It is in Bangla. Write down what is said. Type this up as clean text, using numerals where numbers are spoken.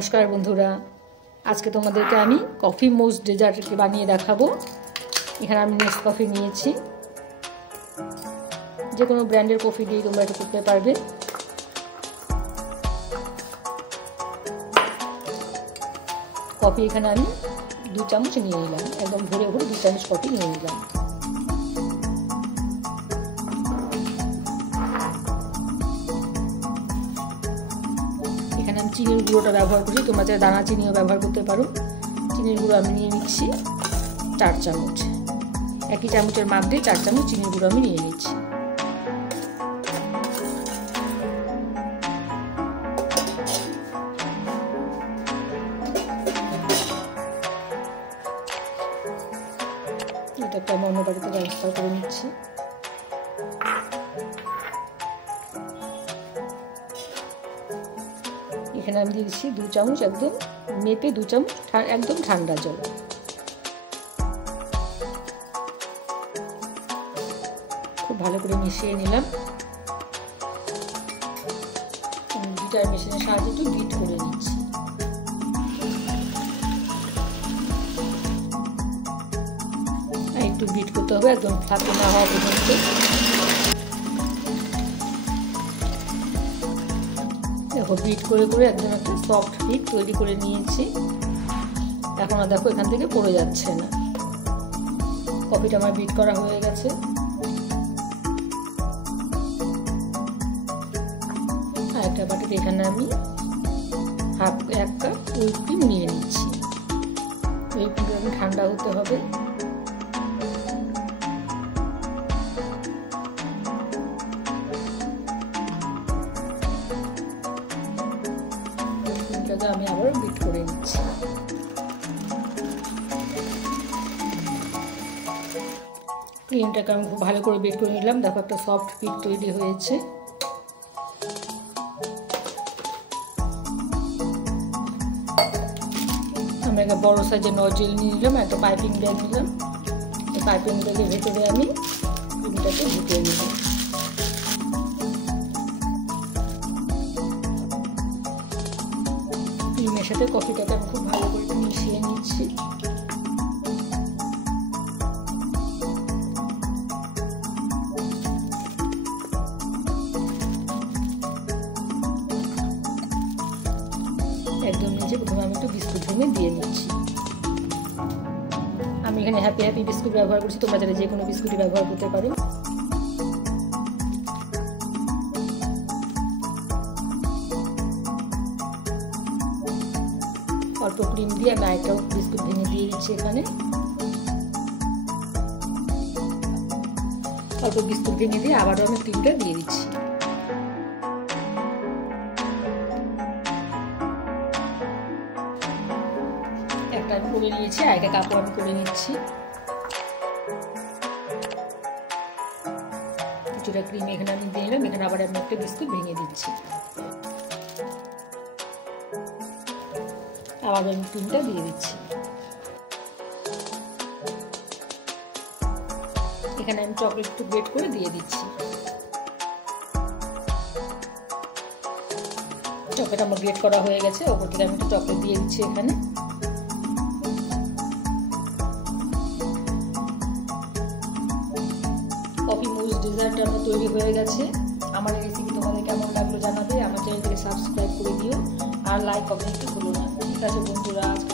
नमस्कार बंधुरा आज के तुम्हादेरके आमी कफि मोस्ट डेजार्ट बानिए देखाबो। एखाने आमी नेसकफि नियेछि, जे कोनो ब्रैंडेर कफि दिये तोमरा एटा करते पारबे। कफि एखाने आमी 2 चामच निये निलाम, एकदम भरे भरे 2 चामच कफि निये निलाम। चीनिर गुड़ोटा व्यवहार करी, तोमरा चाइले दाना चीनिও ব্যবহার করতে পারো। चीनिर गुड़ो आमी निये निচ্ছি 4 চামচ, একই চামচের মাপ দিয়ে 4 চামচ चीनिर गुड़ो आमी निये নিচ্ছি। এটাকে আমি অন্য বাড়িতে ট্রান্সফার করে নিচ্ছি। এখানে আমি দিয়ে দিচ্ছি 2 চামচ, একদম মেপে 2 চামচ একদম ঠান্ডা জল। খুব ভালো করে মিশিয়ে নিলাম। বিটার মেশিনের সাহায্যে একটু বিট করে নিচ্ছি। একটু বিট করতে হবে, একদম ফাঁপে না হওয়া পর্যন্ত। দেখো বিট করে করে একদম একটা সফট বিট তৈরি করে নিয়েছি। এখন আর দেখো এখান থেকে পড়ে যাচ্ছে না। কফিটা আমার বিট করা হয়ে গেছে। আর একটা বাটিতে এখানে আমি এক কাপ হুইপ ক্রিম নিয়ে নিচ্ছি। হুইপ ক্রিমটা ঠান্ডা হতে হবে। আমি আবার বিট করে নিচ্ছি। ক্রিমটাকে আমি খুব ভালো করে বিট করে নিলাম। দেখো একটা সফট বিট তৈরি হয়েছে। আমি একটা বড় সাইজের নজেল নিয়ে নিলাম, একটা পাইপিং ব্যাগ নিলাম। এই পাইপিং ব্যাগের ভেতরে আমি ক্রিমটাকে ঢুকিয়ে নিলাম। ক্রিমের সাথে কফিটাকে আমি খুব ভালো করে মিশিয়ে নিচ্ছি। একদম নিচে প্রথমে আমি একটু বিস্কুট ভেঙে দিয়ে নিচ্ছি। আমি এখানে হ্যাপি হ্যাপি বিস্কুট ব্যবহার করছি, তোমরা চাইলে যে কোনো বিস্কুটই ব্যবহার করতে পারো। অল্প ক্রিম দিয়ে আমি আরেকটা বিস্কুট ভেঙে দিয়ে দিচ্ছি। এখানে অল্প বিস্কুট ভেঙে দিয়ে আবারও আমি ক্রিমটা দিয়ে দিচ্ছি। একটা আমি করে নিয়েছি, আর একটা কাপড় আমি করে নিচ্ছি। কিছুটা ক্রিম এখানে আমি দিয়ে দিলাম। এখানে আবার আমি একটা বিস্কুট ভেঙে দিচ্ছি। আবার আমি ক্রিমটা দিয়ে দিচ্ছি। এখানে আমি চকলেট একটু গ্রেট করে দিয়ে দিচ্ছি। চকলেট আমার গ্রেট করা হয়ে গেছে। ওপর থেকে আমি একটু চকলেট দিয়ে দিচ্ছি। এখানে কফি মোস্ট ডেজার্ট আমার তৈরি হয়ে গেছে। আমার এই রেসিপি তোমাদের কেমন লাগলো জানাবে। আমার চ্যানেলটাকে সাবস্ক্রাইব করে দিও আর লাইক কমেন্ট ভুলো না। ঠিক আছে বন্ধুরা, আজকে